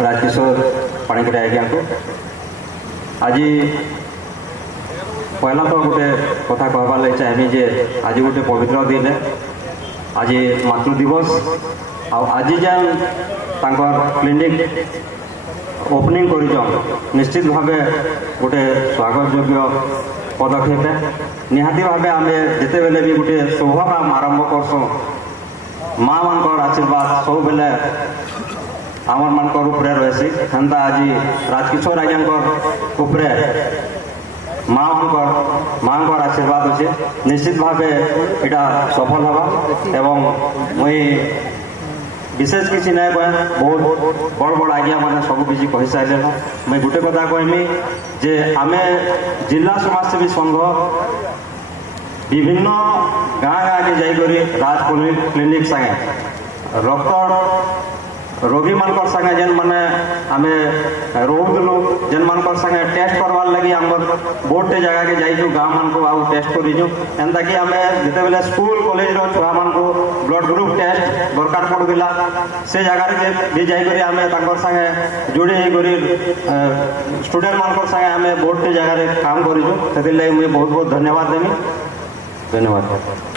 राजकिशोर पाणिग्राही आज्ञा को आज पहला तो गोटे कथा कहबार लगे चाहबी जे आज गोटे पवित्र दिन है आज मातृ दिवस आज जेन क्लिनिक ओपनिंग कर निश्चित भाव गोटे स्वागत योग्य पदक्षेप है निहाती भाव आम जिते बेले भी गोटे शुभ काम आरंभ करसुँ माँ मान आशीर्वाद सब बेले आमर मान रही हेन्ता आज राजकिशोर आज्ञा माँ आशीर्वाद अच्छे निश्चित भाव इटा सफल हवा एवं मुई विशेष किसी ना कहे बहुत बड़ बड़ आज्ञा मैंने सब किसी कही सारे मुझे गोटे कथा कहमी जे आमे जिला समाजसेवी संघ विभिन्न गाँ गाँ के जाकर राज क्लिनिक संगे रक्त रोगी मान संगे जेन माने आमे रोलु जेन मान संगे टेस्ट करवार लगी आम बहुत जगह के जाइजु गाँव मान को आउ टेस्ट करूँ एंता कि आम जिते बेले स्कूल कॉलेज छुआ मान को ब्लड ग्रुप टेस्ट दरकार पड़ूला से जगार भी जाकर आम संगे जोड़ी स्टूडेंट मान संगे आम बहुत जगह काम करूँ से बहुत बहुत धन्यवाद देमी धन्यवाद।